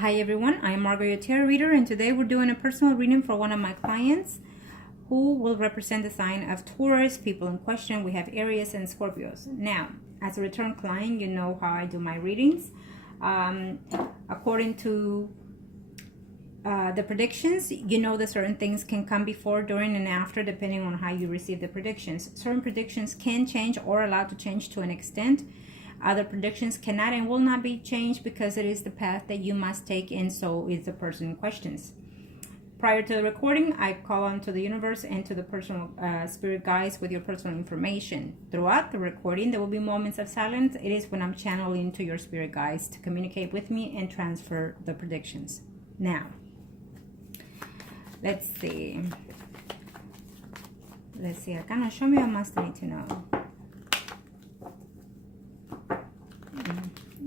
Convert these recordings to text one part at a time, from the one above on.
Hi everyone, I am Margourtarotreader, and today we're doing a personal reading for one of my clients who will represent the sign of Taurus. People in question, we have Aries and Scorpios. Now, as a return client, you know how I do my readings. According to the predictions, you know that certain things can come before, during, and after, depending on how you receive the predictions. Certain predictions can change or allowed to change to an extent. Other predictions cannot and will not be changed because it is the path that you must take, and so is the person in questions. Prior to the recording, I call on to the universe and to the personal spirit guides with your personal information. Throughout the recording, there will be moments of silence. It is when I'm channeling to your spirit guides to communicate with me and transfer the predictions. Now, let's see. Arcana, show me what must I need to know.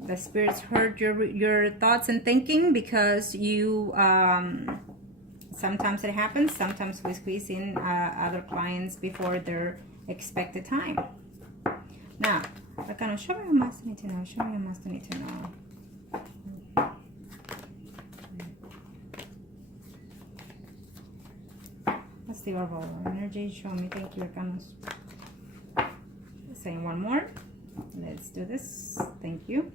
The spirits heard your thoughts and thinking because you sometimes it happens. Sometimes we squeeze in other clients before their expected time. Now, Arcana, show me what must I need to know. Show me what must I need to know. What's the overall energy? Show me. Thank you, Arcana. Saying one more. Let's do this. Thank you.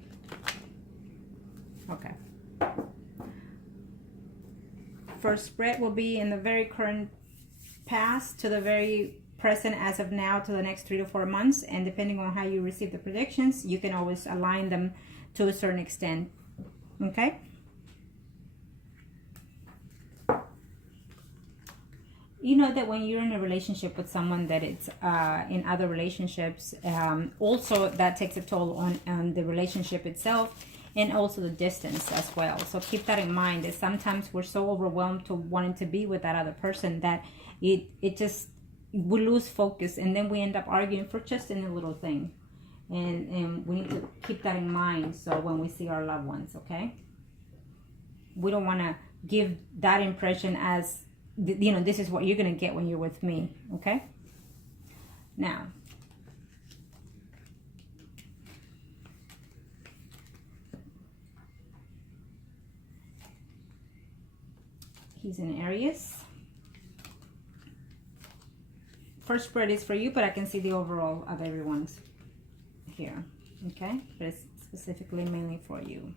Okay. First spread will be in the very current past to the very present as of now to the next 3 to 4 months, and depending on how you receive the predictions, you can always align them to a certain extent. Okay? You know that when you're in a relationship with someone that it's in other relationships, also that takes a toll on the relationship itself, and also the distance as well. So keep that in mind, that sometimes we're so overwhelmed to wanting to be with that other person that it just, we lose focus, and then we end up arguing for just any little thing. And we need to keep that in mind, so when we see our loved ones, okay? We don't want to give that impression as, you know, this is what you're going to get when you're with me, okay? Now, he's in Aries. First spread is for you, but I can see the overall of everyone's here, okay? But it's specifically mainly for you.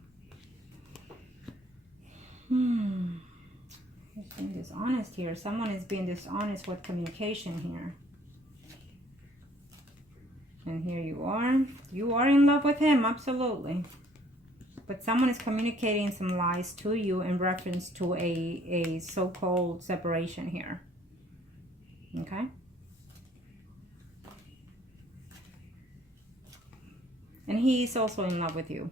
Being dishonest here. Someone is being dishonest with communication here. And here you are. You are in love with him, absolutely. But someone is communicating some lies to you in reference to a so-called separation here. Okay? And he is also in love with you.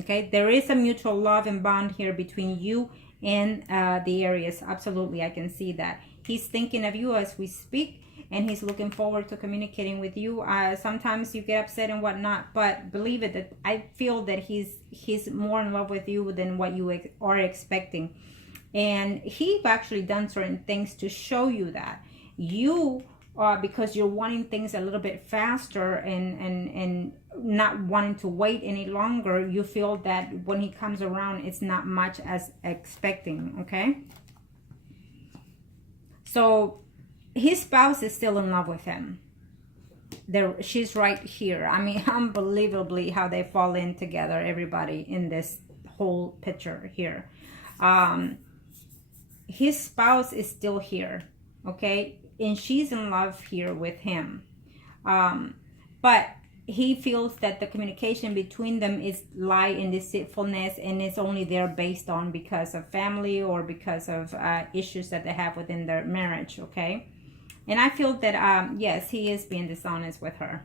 Okay? There is a mutual love and bond here between you and the Aries. Absolutely, I can see that. He's thinking of you as we speak, and he's looking forward to communicating with you. Sometimes you get upset and whatnot, but believe it, that I feel that he's more in love with you than what you are expecting. And he's actually done certain things to show you that. You because you're wanting things a little bit faster and not wanting to wait any longer, you feel that when he comes around, it's not much as expecting, okay? So his spouse is still in love with him. She's right here. I mean, unbelievably how they fall in together, everybody in this whole picture here. His spouse is still here, okay? And she's in love here with him. But he feels that the communication between them is lie in deceitfulness, and it's only there based on because of family or because of issues that they have within their marriage, okay? And I feel that, yes, he is being dishonest with her.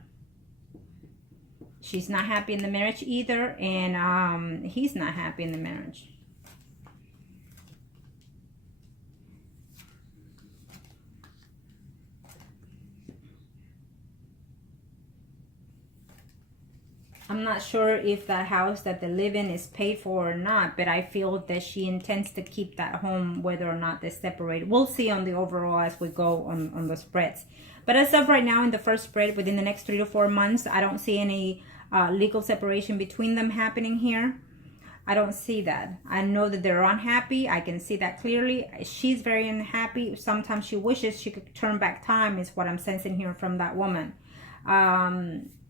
She's not happy in the marriage either, and he's not happy in the marriage. I'm not sure if that house that they live in is paid for or not, but I feel that she intends to keep that home whether or not they separate. We'll see on the overall as we go on the spreads. But as of right now, in the first spread, within the next 3 to 4 months, I don't see any legal separation between them happening here. I don't see that. I know that they're unhappy. I can see that clearly. She's very unhappy. Sometimes she wishes she could turn back time, is what I'm sensing here from that woman.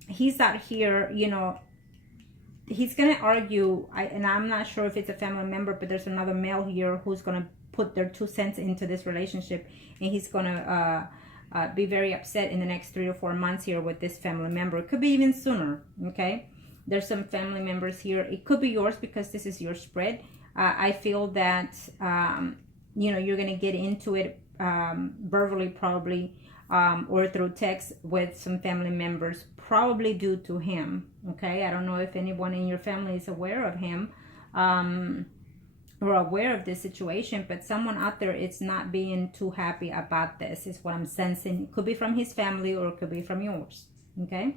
He's out here, you know, he's going to argue, and I'm not sure if it's a family member, but there's another male here who's going to put their 2 cents into this relationship, and he's going to be very upset in the next 3 or 4 months here with this family member. It could be even sooner, okay? There's some family members here. It could be yours because this is your spread. I feel that, you know, you're going to get into it verbally probably, or through text with some family members, probably due to him, okay? I don't know if anyone in your family is aware of him or aware of this situation, but someone out there is not being too happy about this, is what I'm sensing. It could be from his family or it could be from yours, okay?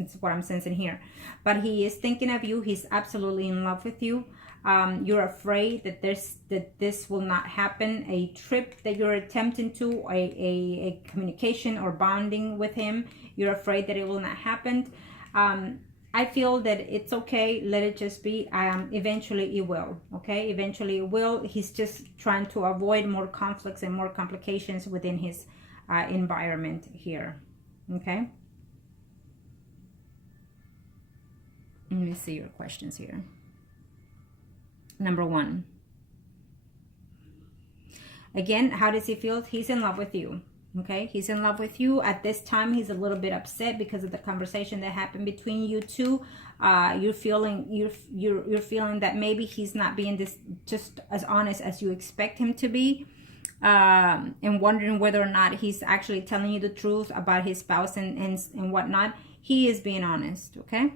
It's what I'm sensing here. But he is thinking of you. He's absolutely in love with you. You're afraid that this will not happen. A trip that you're attempting to, a communication or bonding with him, you're afraid that it will not happen. I feel that it's okay. Let it just be. Eventually it will. Okay, eventually it will. He's just trying to avoid more conflicts and more complications within his environment here. Okay. Let me see your questions here. Number 1. Again, how does he feel? He's in love with you. Okay, he's in love with you. At this time, he's a little bit upset because of the conversation that happened between you two. You're feeling that maybe he's not being just as honest as you expect him to be, and wondering whether or not he's actually telling you the truth about his spouse and whatnot. He is being honest. Okay.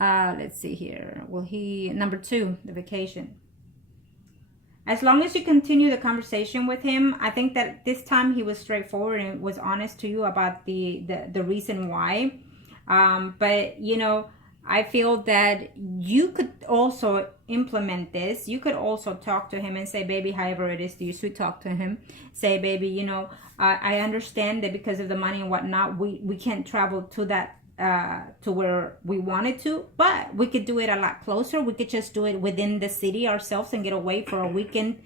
Let's see here. Will he, number 2, the vacation. As long as you continue the conversation with him, I think that this time he was straightforward and was honest to you about the reason why. But, you know, I feel that you could also implement this. You could also talk to him and say, baby, however it is that you sweet talk to him. Say, baby, you know, I understand that because of the money and whatnot, we can't travel to that to where we wanted to, but we could do it a lot closer. We could just do it within the city ourselves and get away for a weekend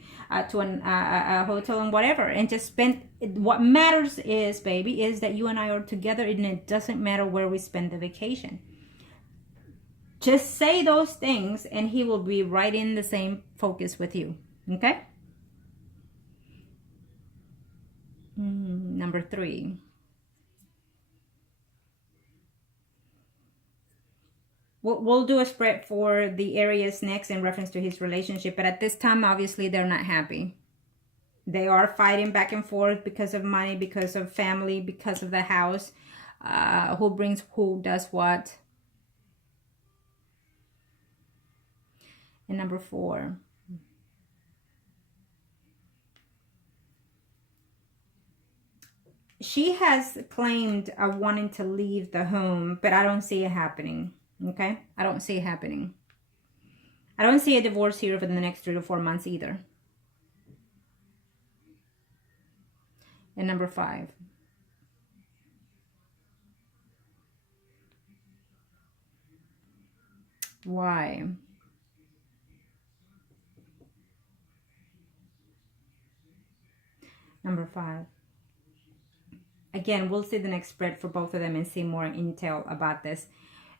to a hotel and whatever, and just spend. What matters is, baby, is that you and I are together, and it doesn't matter where we spend the vacation. Just say those things and he will be right in the same focus with you. Okay. Number 3. We'll do a spread for the areas next in reference to his relationship. But at this time, obviously, they're not happy. They are fighting back and forth because of money, because of family, because of the house. Who brings who, does what. And number 4. She has claimed wanting to leave the home, but I don't see it happening. Okay, I don't see it happening. I don't see a divorce here for the next 3 to 4 months either. And number 5. Why? Number 5. Again, we'll see the next spread for both of them and see more intel about this.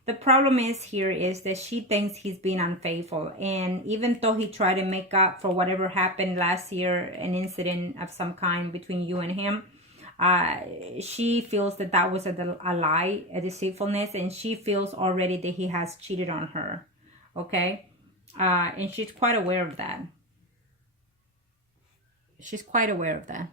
The problem is that she thinks he's being unfaithful. And even though he tried to make up for whatever happened last year, an incident of some kind between you and him, she feels that was a lie, a deceitfulness, and she feels already that he has cheated on her. Okay? And she's quite aware of that. She's quite aware of that.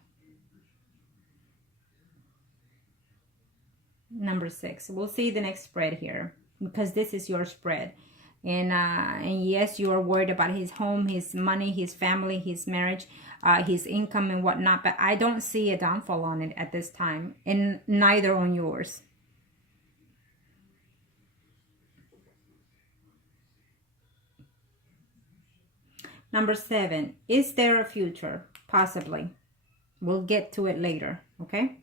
Number 6. We'll see the next spread here, because this is your spread. And yes, you are worried about his home, his money, his family, his marriage, his income and whatnot. But I don't see a downfall on it at this time, and neither on yours. Number 7. Is there a future? Possibly. We'll get to it later. Okay.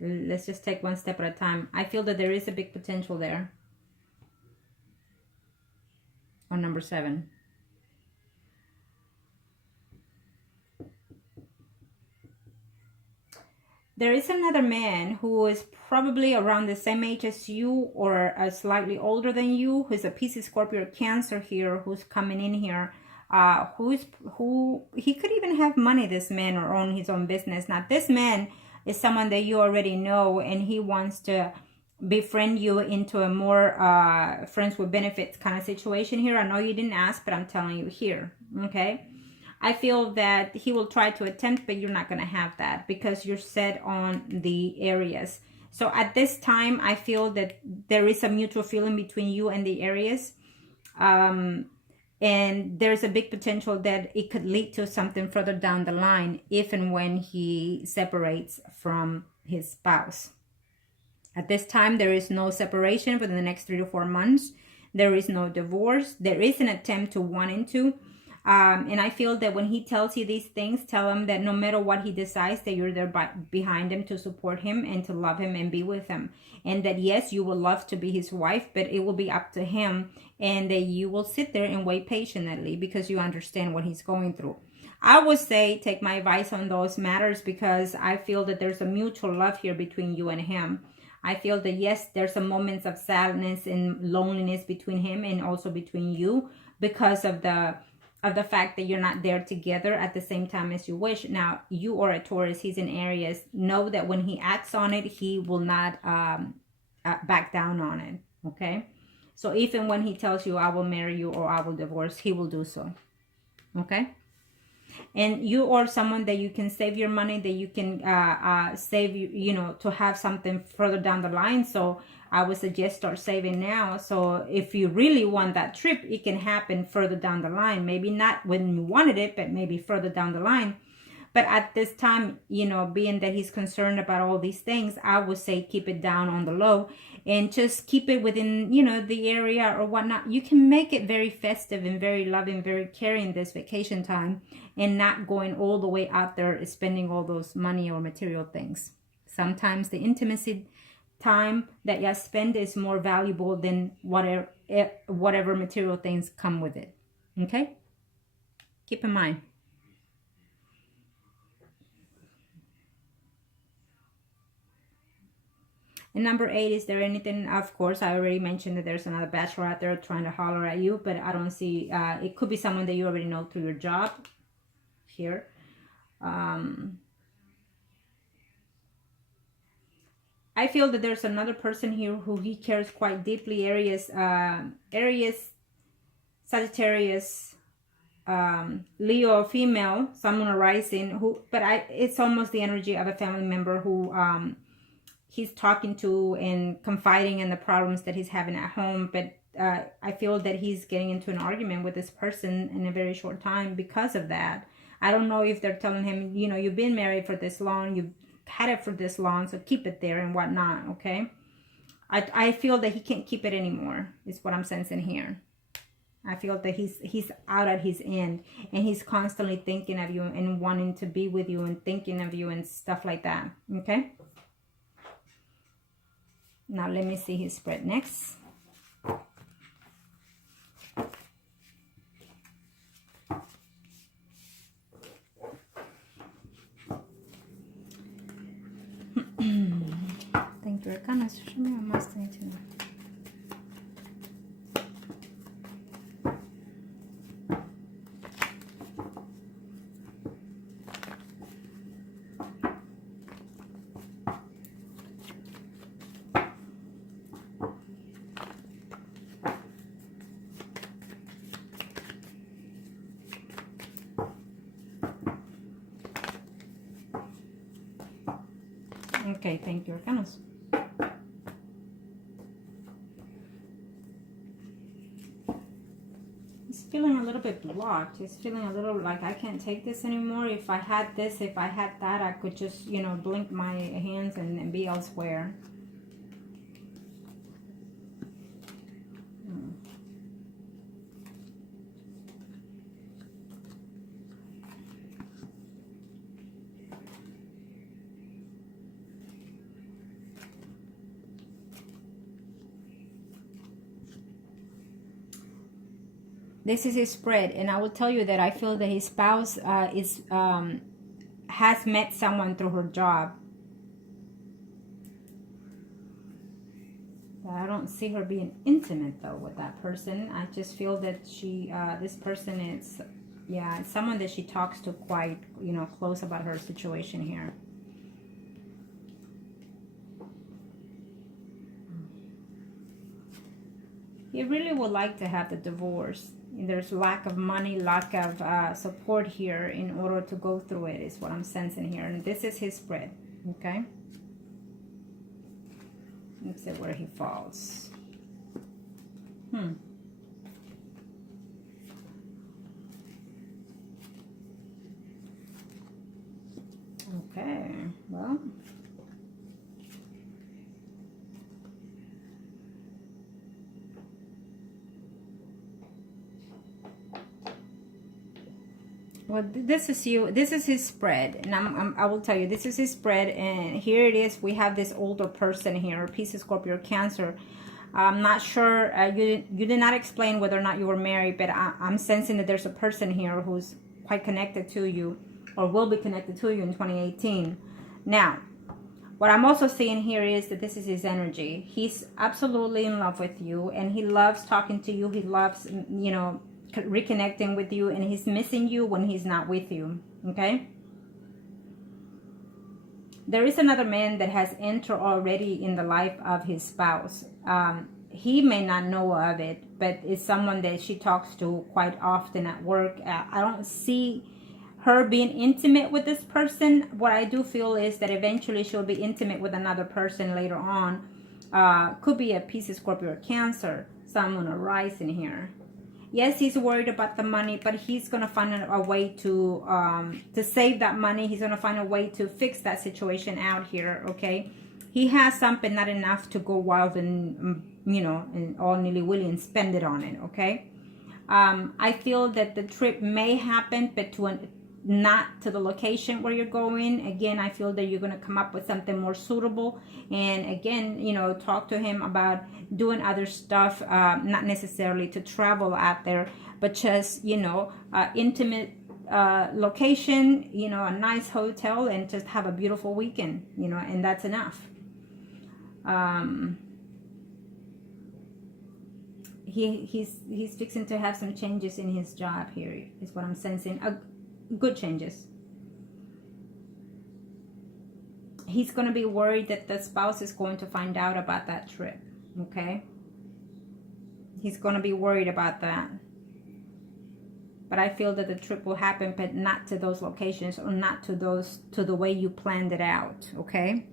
Let's just take one step at a time. I feel that there is a big potential there. On number 7. There is another man who is probably around the same age as you or slightly older than you, who's a Pisces, Scorpio, Cancer here, who's coming in here, who he could even have money, this man, or own his own business. Now, this man is someone that you already know, and he wants to befriend you into a more friends with benefits kind of situation here. I know you didn't ask, but I'm telling you here, okay? I feel that he will try to attempt, but you're not going to have that because you're set on the Aries. So at this time, I feel that there is a mutual feeling between you and the Aries. And there's a big potential that it could lead to something further down the line if and when he separates from his spouse. At this time, there is no separation within the next 3 to 4 months. There is no divorce. There is an attempt to want into. And I feel that when he tells you these things, tell him that no matter what he decides, that you're there behind him to support him and to love him and be with him. And that, yes, you will love to be his wife, but it will be up to him. And that you will sit there and wait patiently because you understand what he's going through. I would say take my advice on those matters because I feel that there's a mutual love here between you and him. I feel that, yes, there's some moments of sadness and loneliness between him and also between you because of the fact that you're not there together at the same time as you wish. Now, you are a Taurus, he's in Aries. Know that when he acts on it, he will not back down on it, okay? So even when he tells you, I will marry you or I will divorce, he will do so, okay? And you are someone that you can save your money, that you can save, you know, to have something further down the line. So I would suggest start saving now. So if you really want that trip, it can happen further down the line. Maybe not when you wanted it, but maybe further down the line. But at this time, you know, being that he's concerned about all these things, I would say keep it down on the low and just keep it within, you know, the area or whatnot. You can make it very festive and very loving, very caring this vacation time and not going all the way out there spending all those money or material things. Sometimes the intimacy time that you spend is more valuable than whatever material things come with it. Okay? Keep in mind. And number 8, is there anything? Of course, I already mentioned that there's another bachelor out there trying to holler at you, but I don't see, it could be someone that you already know through your job here. I feel that there's another person here who he cares quite deeply. Aries, Sagittarius, Leo, female, someone arising, who, but it's almost the energy of a family member who he's talking to and confiding in the problems that he's having at home. But I feel that he's getting into an argument with this person in a very short time because of that. I don't know if they're telling him, you know, you've been married for this long, you've had it for this long, so keep it there and whatnot, okay? I feel that he can't keep it anymore, is what I'm sensing here. I feel that he's out at his end, and he's constantly thinking of you and wanting to be with you and thinking of you and stuff like that, okay? Now let me see his spread next. Thank you, Arcana. Show me what must I do. Okay, thank you, Arcanas. He's feeling a little bit blocked. He's feeling a little like, I can't take this anymore. If I had this, if I had that, I could just, you know, blink my hands and be elsewhere. This is his spread, and I will tell you that I feel that his spouse has met someone through her job. But I don't see her being intimate though with that person. I just feel that she, this person is, yeah, it's someone that she talks to quite, you know, close about her situation here. He really would like to have the divorce. There's lack of money, lack of support here in order to go through it, is what I'm sensing here. And this is his spread, okay? Let's see where he falls. Okay, well. Well, this is you. This is his spread, and I will tell you, this is his spread. And here it is. We have this older person here, Pisces, Scorpio, Cancer. I'm not sure. You did not explain whether or not you were married, but I'm sensing that there's a person here who's quite connected to you, or will be connected to you in 2018. Now, what I'm also seeing here is that this is his energy. He's absolutely in love with you, and he loves talking to you. He loves, you know, reconnecting with you, and he's missing you when he's not with you, okay? There is another man that has entered already in the life of his spouse. He may not know of it, but it's someone that she talks to quite often at work. I don't see her being intimate with this person. What I do feel is that eventually she'll be intimate with another person later on. Could be a Pisces, Scorpio, or Cancer, someone arising here. Yes, he's worried about the money, but he's going to find a way to save that money. He's going to find a way to fix that situation out here, okay? He has something, not enough to go wild and, you know, and all nilly-willy and spend it on it, okay? I feel that the trip may happen, but not to the location where you're going. Again, I feel that you're going to come up with something more suitable. And again, you know, talk to him about doing other stuff, not necessarily to travel out there, but just, you know, intimate location, you know, a nice hotel, and just have a beautiful weekend, you know, and that's enough. He's fixing to have some changes in his job here, is what I'm sensing. Good changes. He's going to be worried that the spouse is going to find out about that trip, okay? He's going to be worried about that. But I feel that the trip will happen, but not to those locations, or not to the way you planned it out, okay?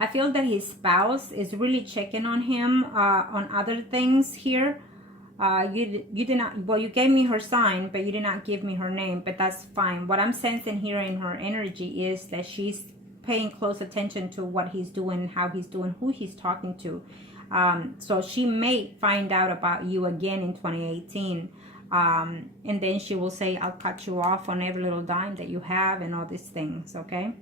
I feel that his spouse is really checking on him on other things here. You did not, well, you gave me her sign, but you did not give me her name, but that's fine. What I'm sensing here in her energy is that she's paying close attention to what he's doing, how he's doing, who he's talking to. So she may find out about you again in 2018. And then she will say, I'll cut you off on every little dime that you have and all these things, okay?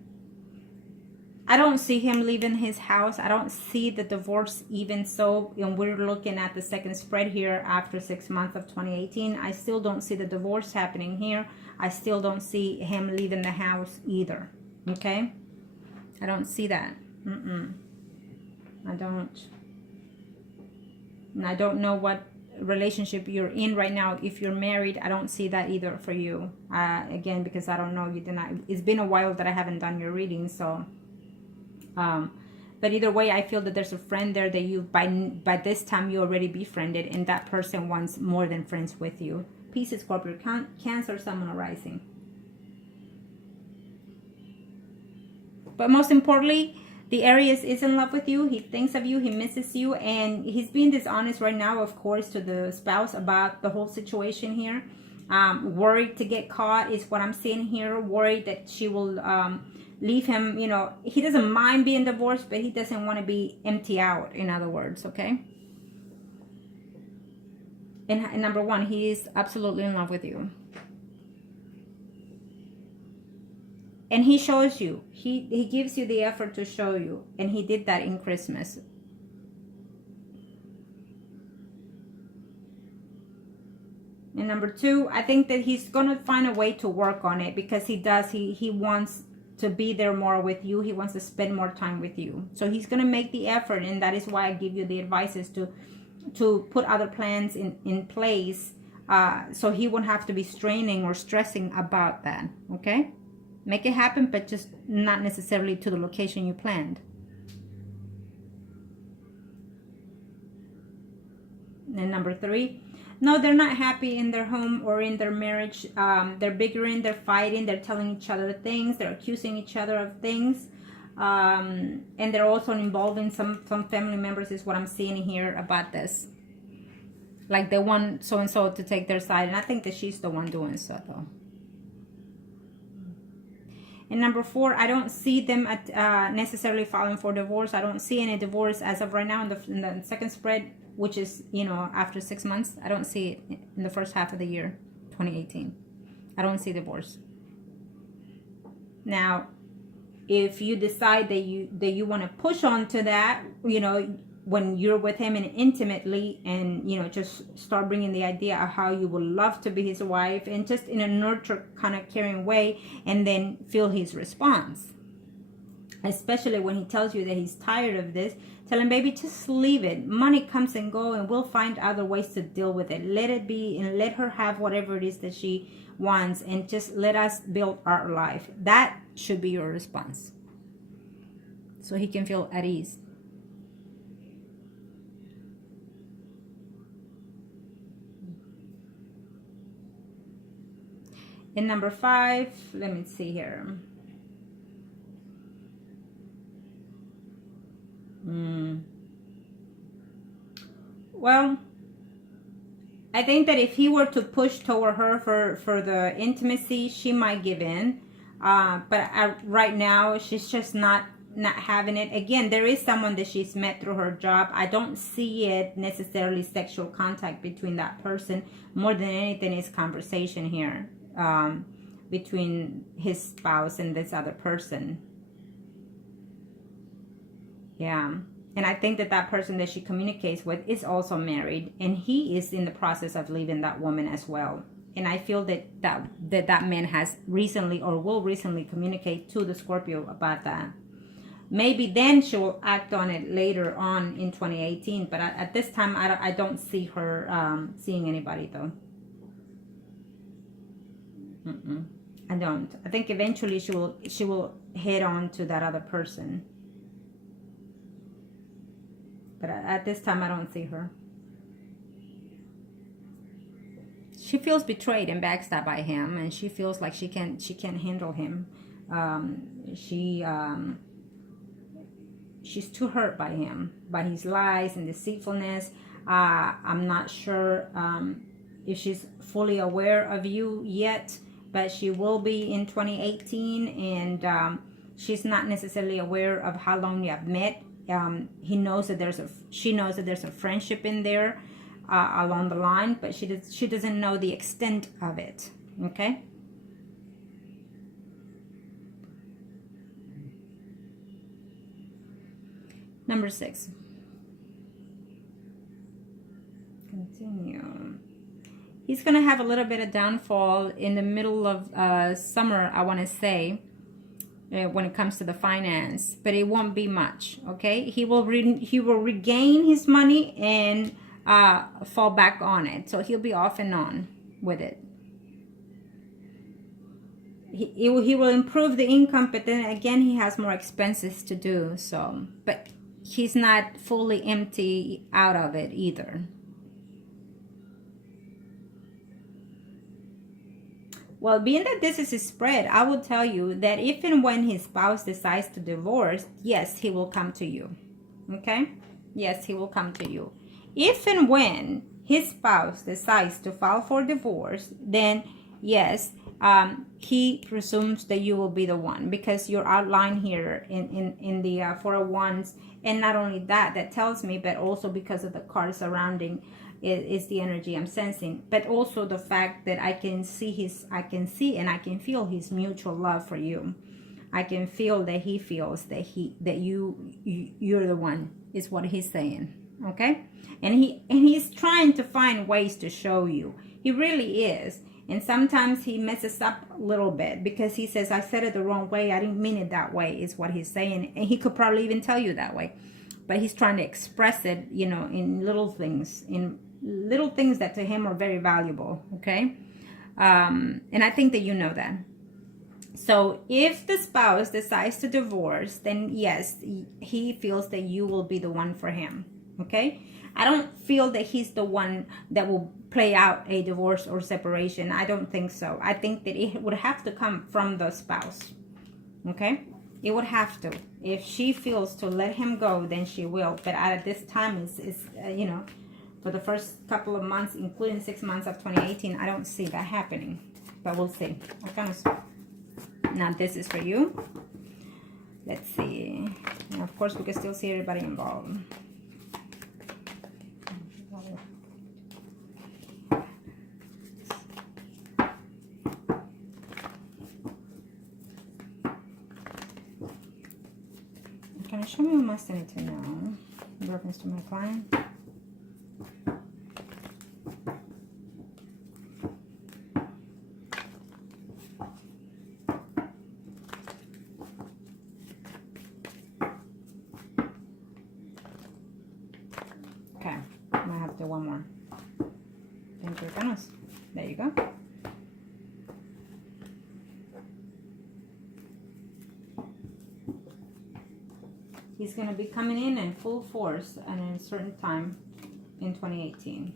I don't see him leaving his house. I don't see the divorce even so. And we're looking at the second spread here after 6 months of 2018. I still don't see the divorce happening here. I still don't see him leaving the house either. Okay? I don't see that. I don't. And I don't know what relationship you're in right now. If you're married, I don't see that either for you. Again, because I don't know. You did not. It's been a while that I haven't done your reading, so... but either way, I feel that there's a friend there that you by this time you already befriended, and that person wants more than friends with you. Pisces, Scorpio, Cancer, someone arising. But most importantly, the Aries is in love with you. He thinks of you. He misses you, and he's being dishonest right now, of course, to the spouse about the whole situation here. Worried to get caught is what I'm seeing here. Worried that she will leave him. You know, he doesn't mind being divorced, but he doesn't want to be empty out, in other words, okay? And number one, he is absolutely in love with you. And he shows you. He gives you the effort to show you. And he did that in Christmas. And number 2, I think that he's going to find a way to work on it, because he wants to be there more with you. He wants to spend more time with you. So he's going to make the effort, and that is why I give you the advices to put other plans in place, so he won't have to be straining or stressing about that. Okay? Make it happen, but just not necessarily to the location you planned. And number 3, no, they're not happy in their home or in their marriage. They're bickering, they're fighting, they're telling each other things, they're accusing each other of things. And they're also involving some family members, is what I'm seeing here about this. Like they want so-and-so to take their side. And I think that she's the one doing so, though. And number 4, I don't see them necessarily filing for divorce. I don't see any divorce as of right now in the second spread, which is, you know, after 6 months. I don't see it in the first half of the year, 2018. I don't see divorce. Now, if you decide that you want to push on to that, you know, when you're with him and intimately, and, you know, just start bringing the idea of how you would love to be his wife, and just in a nurture kind of caring way, and then feel his response. Especially when he tells you that he's tired of this, tell him, baby, just leave it. Money comes and go, and we'll find other ways to deal with it. Let it be, and let her have whatever it is that she wants, and just let us build our life. That should be your response, so he can feel at ease. And number 5, let me see here. Well, I think that if he were to push toward her for the intimacy, she might give in. But right now, she's just not having it. Again, there is someone that she's met through her job. I don't see it necessarily sexual contact between that person. More than anything, is conversation here between his spouse and this other person. Yeah. And I think that person that she communicates with is also married, and he is in the process of leaving that woman as well. And I feel that man has recently, or will recently, communicate to the Scorpio about that. Maybe then she will act on it later on in 2018. But at this time, I don't see her seeing anybody, though. I don't. I think eventually she will head on to that other person. But at this time, I don't see her. She feels betrayed and backstabbed by him, and she feels like she can't handle him. She's too hurt by him, by his lies and deceitfulness. I'm not sure if she's fully aware of you yet, but she will be in 2018, and she's not necessarily aware of how long you have met. She knows that there's a friendship in there along the line, but she doesn't know the extent of it. Okay. Number 6. Continue. He's gonna have a little bit of downfall in the middle of summer, I want to say. When it comes to the finance, but it won't be much. Okay, he will regain his money and fall back on it, so he'll be off and on with it. He will improve the income, but then again he has more expenses to do. So, but he's not fully empty out of it either. Well, being that this is a spread, I will tell you that if and when his spouse decides to divorce, yes, he will come to you. Okay? Yes, he will come to you. If and when his spouse decides to file for divorce, then yes, he presumes that you will be the one, because you're outlined here in the 4 of Wands. And not only that tells me, but also because of the card surrounding is the energy I'm sensing, but also the fact that I can see and I can feel his mutual love for you. I can feel that he feels that you're the one, is what he's saying. Okay? And he's trying to find ways to show you. He really is. And sometimes he messes up a little bit because he says, I said it the wrong way. I didn't mean it that way, is what he's saying. And he could probably even tell you that way. But he's trying to express it, you know, in little things that to him are very valuable. Okay? And I think that you know that. So if the spouse decides to divorce, then yes, he feels that you will be the one for him. Okay? I don't feel that he's the one that will play out a divorce or separation. I don't think so. I think that it would have to come from the spouse. Okay? It would have to. If she feels to let him go, then she will. But at this time, you know, for the first couple of months, including 6 months of 2018, I don't see that happening. But we'll see. Now this is for you. Let's see. Now, of course, we can still see everybody involved. Can you show me what must I need to know in reference to my client? Okay, I might have to do one more. Thank you, Taurus. There you go. He's going to be coming in full force at a certain time in 2018.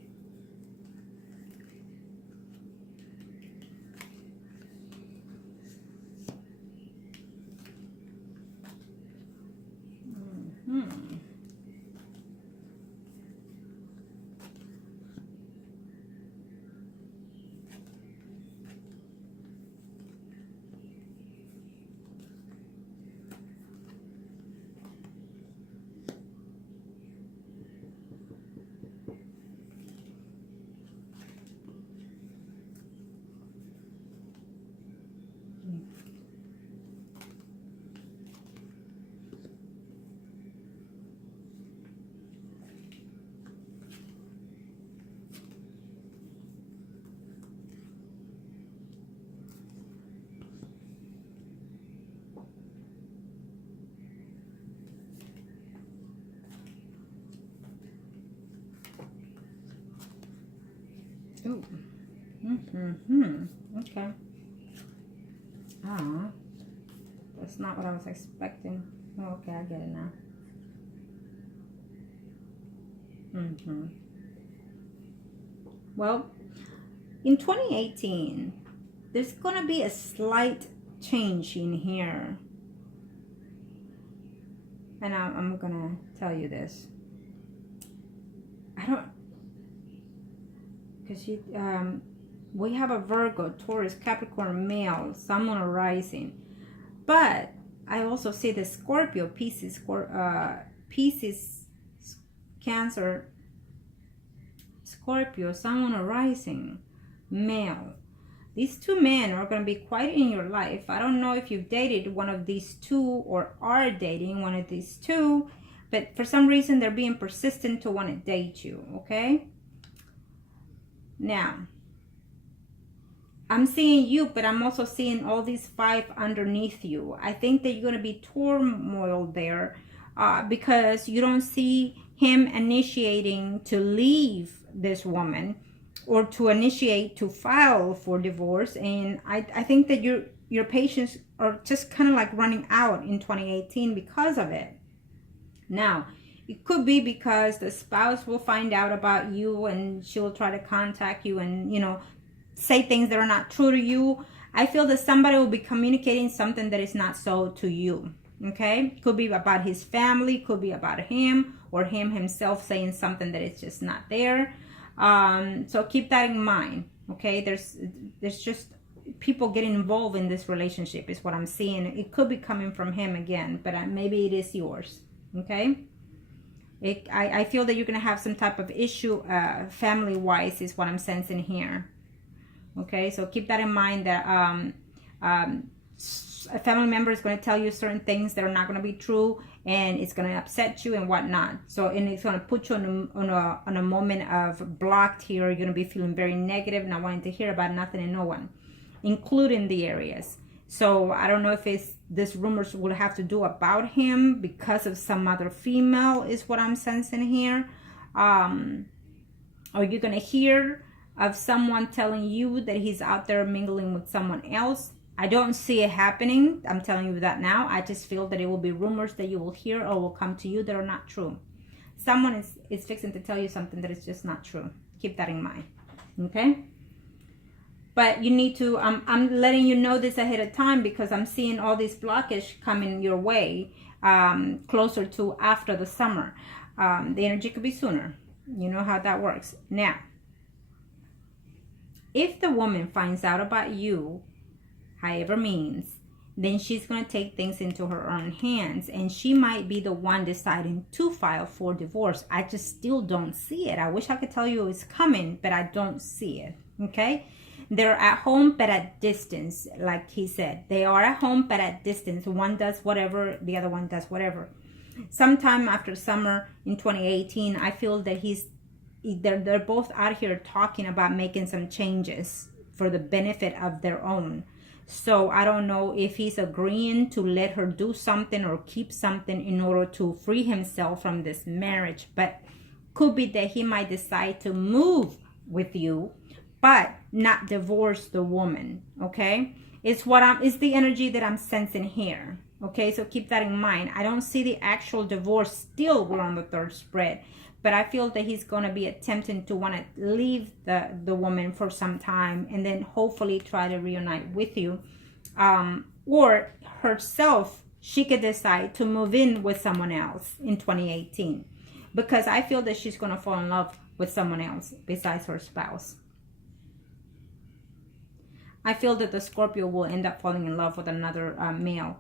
Ooh. Okay. Ah, that's not what I was expecting. Oh, okay, I get it now. Well, in 2018, there's going to be a slight change in here. And I'm going to tell you this. Because we have a Virgo, Taurus, Capricorn, male, Sun, Moon, rising. But I also see the Scorpio, Pisces, Cancer, Scorpio, Sun, Moon, rising, male. These two men are going to be quite in your life. I don't know if you've dated one of these two or are dating one of these two, but for some reason they're being persistent to want to date you, okay? Now, I'm seeing you, but I'm also seeing all these 5 underneath you. I think that you're going to be turmoil there because you don't see him initiating to leave this woman or to initiate to file for divorce. And I think that your patience are just kind of like running out in 2018 because of it. Now, it could be because the spouse will find out about you and she will try to contact you and, you know, say things that are not true to you. I feel that somebody will be communicating something that is not so to you. Okay? Could be about his family, could be about him or him himself saying something that is just not there. So keep that in mind. Okay? There's just people getting involved in this relationship is what I'm seeing. It could be coming from him again, but maybe it is yours. Okay? I feel that you're going to have some type of issue family-wise is what I'm sensing here. Okay, so keep that in mind that a family member is going to tell you certain things that are not going to be true, and it's going to upset you and whatnot. So, and it's going to put you on a moment of blocked here. You're going to be feeling very negative, not wanting to hear about nothing and no one, including the Aries. So I don't know if this rumors will have to do about him because of some other female, is what I'm sensing here. Or you're going to hear of someone telling you that he's out there mingling with someone else. I don't see it happening. I'm telling you that now. I just feel that it will be rumors that you will hear or will come to you that are not true. Someone is fixing to tell you something that is just not true. Keep that in mind. Okay? But you need to, I'm letting you know this ahead of time because I'm seeing all this blockage coming your way closer to after the summer. The energy could be sooner. You know how that works. Now, if the woman finds out about you, however means, then she's going to take things into her own hands, and she might be the one deciding to file for divorce. I just still don't see it. I wish I could tell you it's coming, but I don't see it. Okay? They're at home, but at distance, like he said. They are at home, but at distance. One does whatever, the other one does whatever. Sometime after summer in 2018, I feel that they're both out here talking about making some changes for the benefit of their own. So I don't know if he's agreeing to let her do something or keep something in order to free himself from this marriage. But could be that he might decide to move with you, but not divorce the woman. Okay, it's the energy that I'm sensing here. Okay, so keep that in mind. I don't see the actual divorce still. We're on the third spread, but I feel that he's going to be attempting to want to leave the woman for some time and then hopefully try to reunite with you. Or herself, she could decide to move in with someone else in 2018, because I feel that she's going to fall in love with someone else besides her spouse. I feel that the Scorpio will end up falling in love with another male.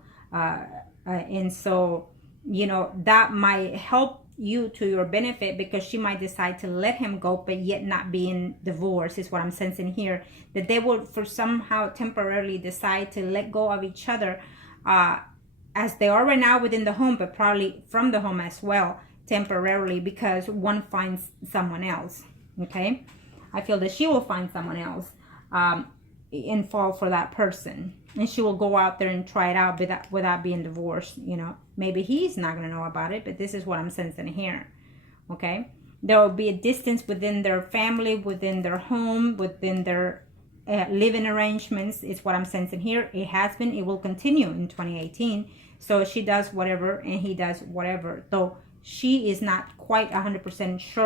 And so, you know, that might help you to your benefit, because she might decide to let him go, but yet not being divorced, is what I'm sensing here. That they will for somehow temporarily decide to let go of each other, as they are right now within the home, but probably from the home as well, temporarily, because one finds someone else. Okay, I feel that she will find someone else and fall for that person, and she will go out there and try it out without being divorced. You know, maybe he's not going to know about it, but this is what I'm sensing here. Okay, there will be a distance within their family, within their home, within their living arrangements, is what I'm sensing here. It has been, it will continue in 2018. So she does whatever and he does whatever, though she is not quite 100% sure